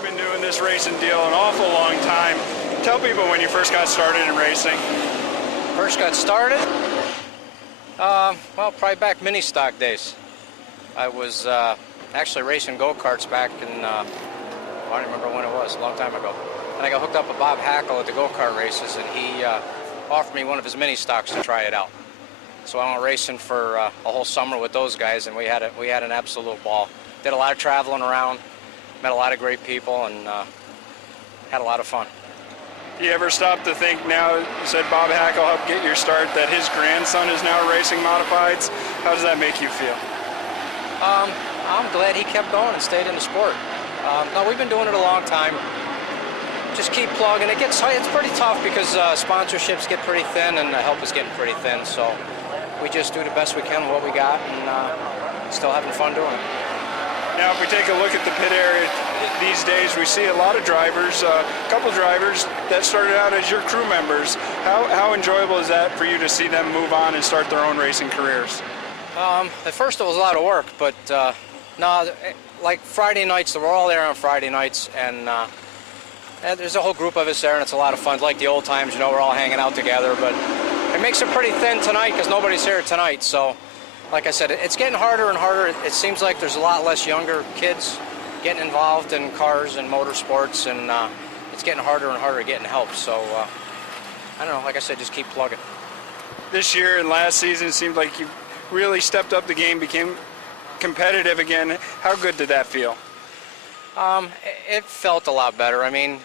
You've been doing this racing deal an awful long time. Tell people when you first got started in racing. First got started? Well, probably back mini stock days. I was actually racing go-karts back in, I don't remember when it was, a long time ago. And I got hooked up with Bob Hackle at the go-kart races, and he offered me one of his mini stocks to try it out. So I went racing for a whole summer with those guys, and we had an absolute ball. Did a lot of traveling around, met a lot of great people, and had a lot of fun. Do you ever stop to think now, you said Bob Hackle helped get your start, that his grandson is now racing modifieds? How does that make you feel? I'm glad he kept going and stayed in the sport. No, we've been doing it a long time. Just keep plugging. It's pretty tough because sponsorships get pretty thin and the help is getting pretty thin. So we just do the best we can with what we got and still having fun doing it. Now, if we take a look at the pit area these days, we see a lot of drivers, a couple drivers that started out as your crew members. How enjoyable is that for you to see them move on and start their own racing careers? At first it was a lot of work, but no, like Friday nights, we're all there on Friday nights, and there's a whole group of us there, and it's a lot of fun. Like the old times, you know, we're all hanging out together, but it makes it pretty thin tonight because nobody's here tonight. So, like I said, it's getting harder and harder. It seems like there's a lot less younger kids getting involved in cars and motorsports, and it's getting harder and harder getting help. So, I don't know, like I said, just keep plugging. This year and last season, it seemed like you really stepped up the game, became competitive again. How good did that feel? It felt a lot better. I mean,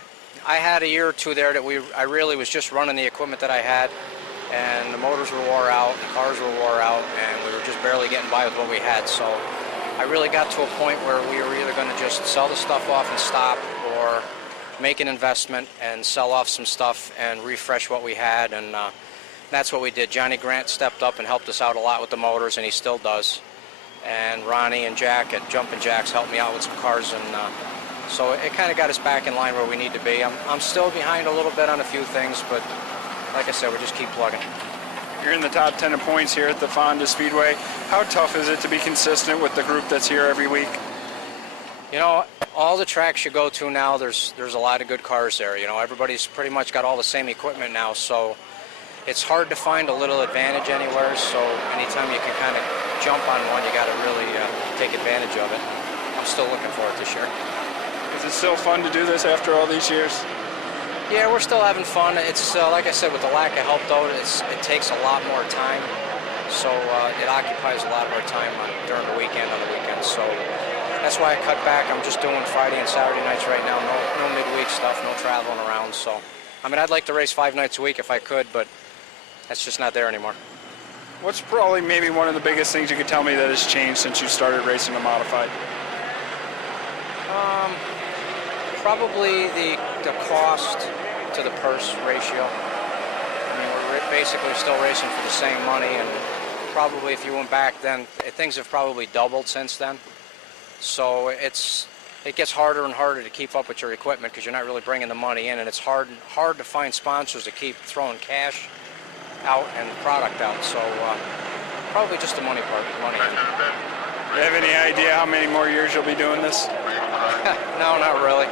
I had a year or two there that I really was just running the equipment that I had, and the motors were wore out, the cars were wore out, and we were just barely getting by with what we had. So I really got to a point where we were either going to just sell the stuff off and stop, or make an investment and sell off some stuff and refresh what we had, and that's what we did. Johnny Grant stepped up and helped us out a lot with the motors, and he still does. And Ronnie and Jack at Jumpin' Jacks helped me out with some cars, and so it kind of got us back in line where we need to be. I'm still behind a little bit on a few things, but like I said, we just keep plugging. You're in the top 10 of points here at the Fonda Speedway. How tough is it to be consistent with the group that's here every week? You know, all the tracks you go to now, there's a lot of good cars there. You know, everybody's pretty much got all the same equipment now, so it's hard to find a little advantage anywhere. So anytime you can kind of jump on one, you got to really take advantage of it. I'm still looking for it this year. Is it still fun to do this after all these years? Yeah, we're still having fun. It's like I said, with the lack of help though, it takes a lot more time. So it occupies a lot of our time during the weekend, on the weekends. So that's why I cut back. I'm just doing Friday and Saturday nights right now. No midweek stuff, no traveling around. So, I mean, I'd like to race 5 nights a week if I could, but that's just not there anymore. What's probably maybe one of the biggest things you could tell me that has changed since you started racing a modified? Probably the cost to the purse ratio. I mean, we're basically still racing for the same money, and probably if you went back then, things have probably doubled since then. So it gets harder and harder to keep up with your equipment because you're not really bringing the money in, and it's hard to find sponsors to keep throwing cash out and product out. So probably just the money part. Money. Do you have any idea how many more years you'll be doing this? No, not really.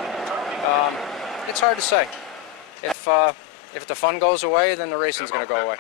It's hard to say. If the fun goes away, then the racing's going to go away.